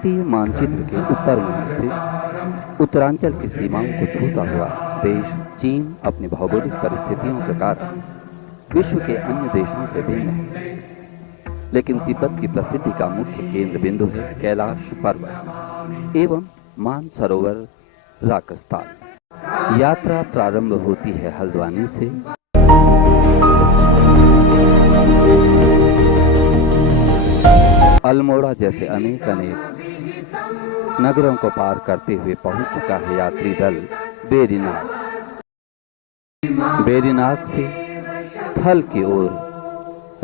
भारतीय मानचित्र के उत्तर में स्थित उत्तरांचल की सीमाओं को छूता हुआ देश चीन अपनी भौगोलिक परिस्थितियों के कारण विश्व के अन्य देशों से भिन्न है, लेकिन तिब्बत की प्रसिद्धि का मुख्य केंद्र बिंदु है कैलाश पर्वत एवं मानसरोवर राकस्थल। यात्रा प्रारंभ होती है हल्द्वानी से। अल्मोड़ा जैसे अनेक नगरों को पार करते हुए पहुंच चुका है यात्री दल बेरीनाग। बेरीनाग से थल की ओर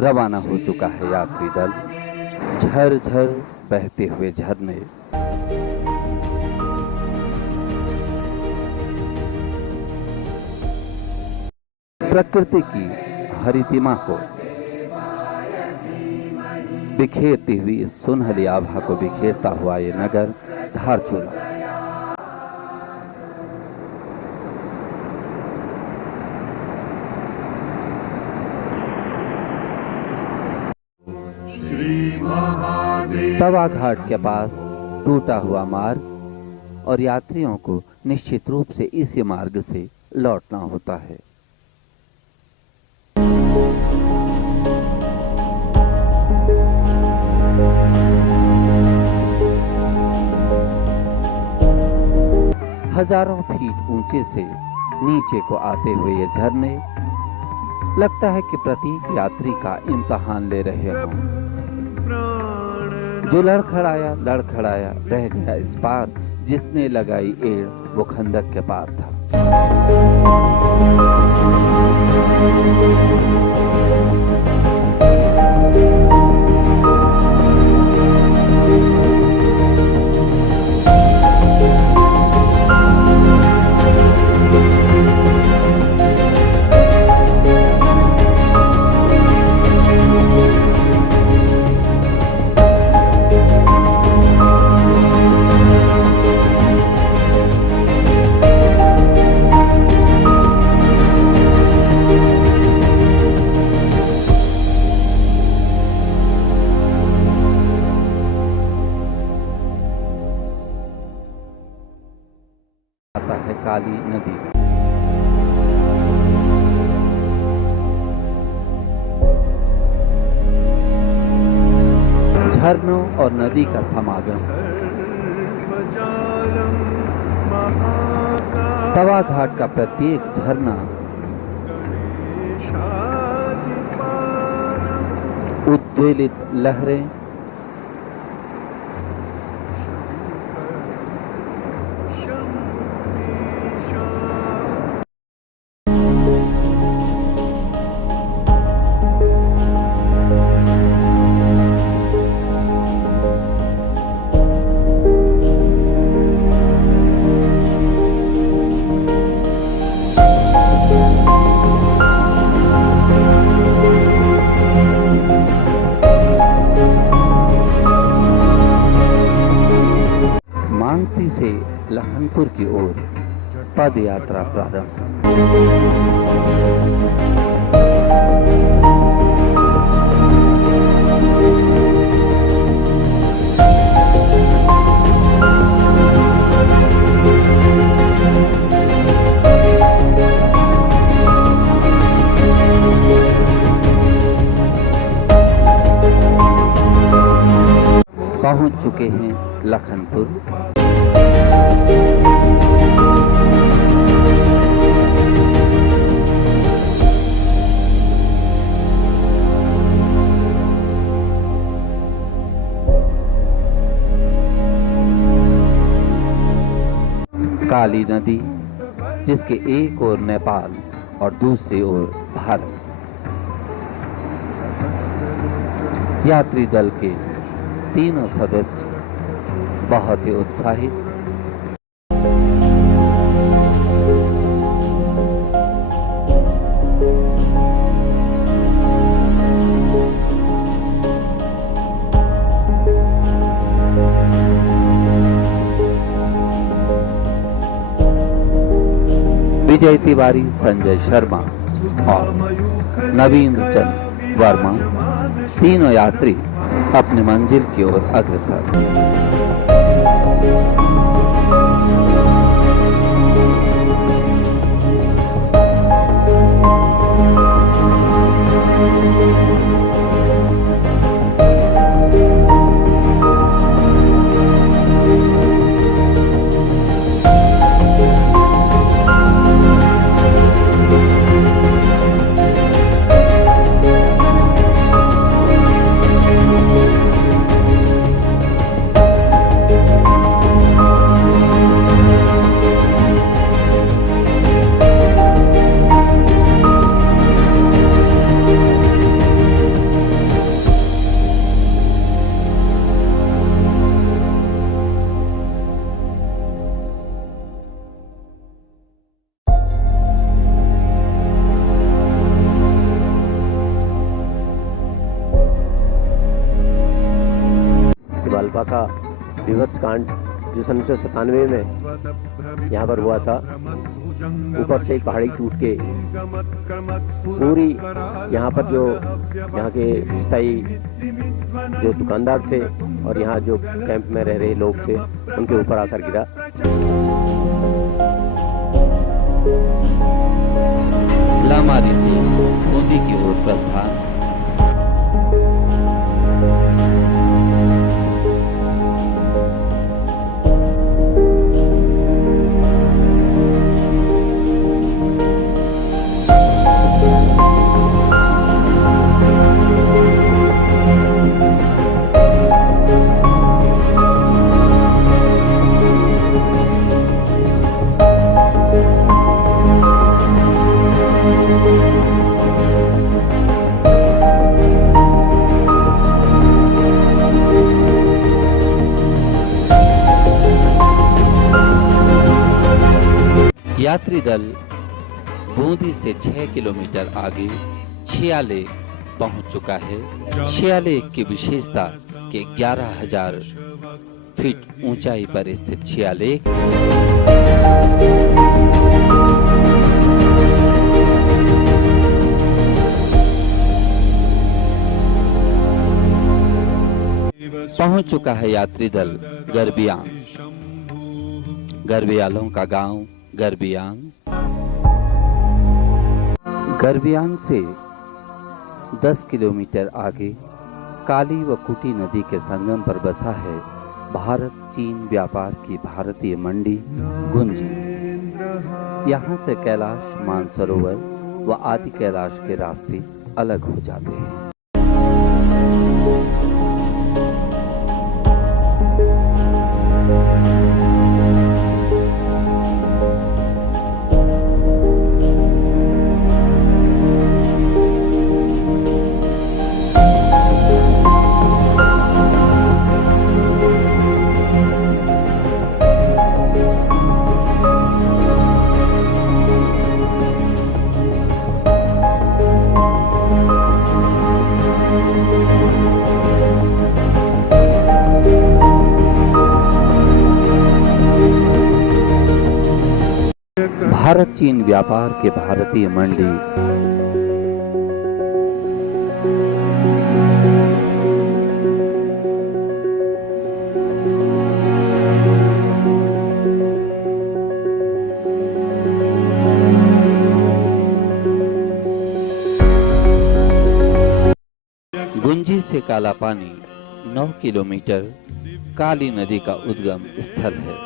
रवाना हो चुका है यात्री दल। झरझर बहते हुए झरने, प्रकृति की हरितिमा को बिखेरती हुई इस सुनहली आभा को बिखेरता हुआ ये नगर धारचूला। तवा घाट के पास टूटा हुआ मार्ग और यात्रियों को निश्चित रूप से इसी मार्ग से लौटना होता है। हजारों फीट ऊंचे से नीचे को आते हुए ये झरने लगता है कि प्रत्येक यात्री का इम्तहान ले रहे हों। जो लड़खड़ाया रह गया इस पार, जिसने लगाई एड़ वो खंदक के पार था। है काली नदी। झरनों और नदी का समागम तवा घाट का प्रत्येक झरना उद्वेलित लहरें मानसी से लखनपुर की ओर पद यात्रा प्रारंभ। पहुंच चुके हैं लखनपुर। काली नदी, जिसके एक ओर नेपाल और दूसरी ओर भारत। यात्री दल के तीनों सदस्य बहुत ही उत्साहित। विजय तिवारी, संजय शर्मा और नवीन चंद वर्मा तीनों यात्री अपनी मंजिल की ओर अग्रसर। मालवा का विभत्स कांड जो सन 1997 में यहाँ पर हुआ था, ऊपर से एक पहाड़ी टूट के पूरी यहाँ पर जो यहाँ के स्थायी जो दुकानदार थे और यहाँ जो कैंप में रह रहे लोग थे उनके ऊपर आकर गिरा। लामारी से बूंदी की ओर प्रस्थान। यात्री दल बूंदी से 6 किलोमीटर आगे छियाले पहुंच चुका है। छियाले की विशेषता के 11,000 फीट ऊंचाई पर स्थित छियाले पहुंच चुका है यात्री दल गरबियांग। गरबियालों का गांव गरबियांग। गरबियांग से 10 किलोमीटर आगे काली व कुटी नदी के संगम पर बसा है भारत चीन व्यापार की भारतीय मंडी गुंजी। यहाँ से कैलाश मानसरोवर व आदि कैलाश के रास्ते अलग हो जाते हैं। भारत चीन व्यापार के भारतीय मंडी गुंजी से काला पानी 9 किलोमीटर काली नदी का उद्गम स्थल है।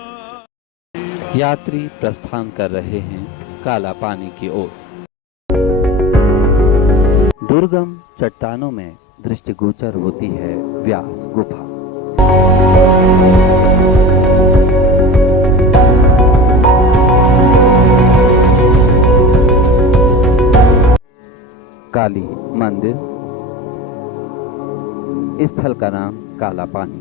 यात्री प्रस्थान कर रहे हैं काला पानी की ओर। दुर्गम चट्टानों में दृष्टिगोचर होती है व्यास गुफा। काली मंदिर, स्थल का नाम काला पानी।